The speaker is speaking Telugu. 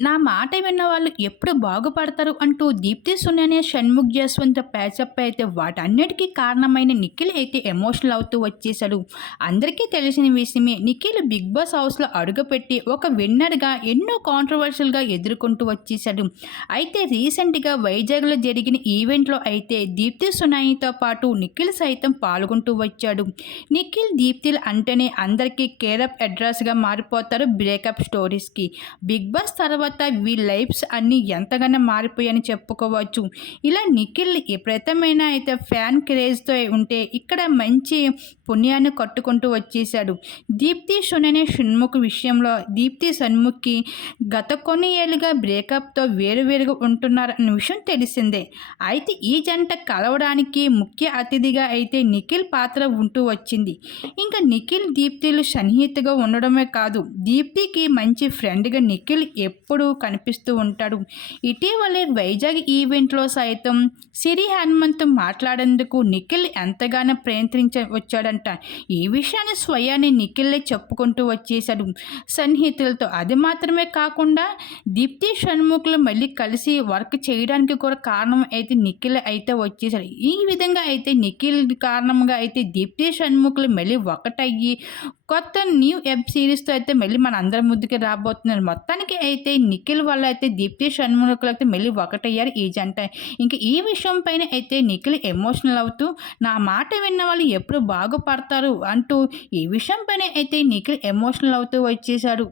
నా మాట విన్న వాళ్ళు ఎప్పుడు బాగుపడతారు అంటూ దీప్తి సుననే షణ్ముఖ్ జస్వంత్ ప్యాచప్ అయితే వాటన్నిటికీ కారణమైన నిఖిల్ అయితే ఎమోషనల్ అవుతూ వచ్చేసాడు అందరికీ తెలిసిన విషయమే నిఖిల్ బిగ్ బాస్ హౌస్లో అడుగుపెట్టి ఒక విన్నర్గా ఎన్నో కాంట్రవర్షియల్గా ఎదుర్కొంటూ వచ్చేసాడు అయితే రీసెంట్గా వైజాగ్లో జరిగిన ఈవెంట్లో అయితే దీప్తి సునాయితో పాటు నిఖిల్ సైతం పాల్గొంటూ వచ్చాడు. నిఖిల్ దీప్తిల్ అంటేనే అందరికీ కేరప్ అడ్రస్గా మారిపోతారు బ్రేకప్ స్టోరీస్కి. బిగ్ బాస్ తర్వాత వీళ్ళ లైఫ్స్ అన్నీ ఎంతగానో మారిపోయాయని చెప్పుకోవచ్చు. ఇలా నిఖిల్ విపరీతమైన అయితే ఫ్యాన్ క్రేజ్తో ఉంటే ఇక్కడ మంచి పుణ్యాన్ని కట్టుకుంటూ వచ్చేసాడు దీప్తి షుననే షణ్ముఖ్ విషయంలో దీప్తి షణ్ముఖ్కి గత కొన్ని ఏళ్ళుగా బ్రేకప్తో వేరువేరుగా ఉంటున్నారన్న విషయం తెలిసిందే. అయితే ఈ జంట కలవడానికి ముఖ్య అతిథిగా అయితే నిఖిల్ పాత్ర ఉంటూ వచ్చింది. ఇంకా నిఖిల్ దీప్తిలు సన్నిహితగా ఉండడమే కాదు దీప్తికి మంచి ఫ్రెండ్గా నిఖిల్ ఎప్పుడు కనిపిస్తూ ఉంటాడు. ఇటీవలే వైజాగ్ ఈవెంట్లో సైతం సిరి హనుమంత్ మాట్లాడేందుకు నిఖిల్ ఎంతగానో ప్రయత్నించ వచ్చాడంట. ఈ విషయాన్ని స్వయాన్ని నిఖిల్లే చెప్పుకుంటూ వచ్చేశాడు. సన్నిహితులతో అది మాత్రమే కాకుండా దీప్తి షణ్ముఖులు మళ్ళీ కలిసి వర్క్ చేయడానికి కూడా కారణం అయితే నిఖిల్ అయితే వచ్చేసాడు ఈ విధంగా అయితే నిఖిల్ కారణంగా అయితే దీప్తి షణ్ముఖులు మళ్ళీ ఒకటయ్యి కొత్త న్యూ వెబ్ సిరీస్తో అయితే మళ్ళీ మన అందరి ముందుకి రాబోతున్నారు. మొత్తానికి అయితే నిఖిల్ వల్ల అయితే దీప్తి షణ్ముఖులు అయితే మళ్ళీ ఒకటయ్యారు ఈ జంట. ఇంకా ఈ విషయం పైన అయితే నిఖిల్ ఎమోషనల్ అవుతూ నా మాట విన్న వాళ్ళు ఎప్పుడు బాగుపడతారు అంటూ ఈ విషయం పైన అయితే నిఖిల్ ఎమోషనల్ అవుతూ వచ్చేసాడు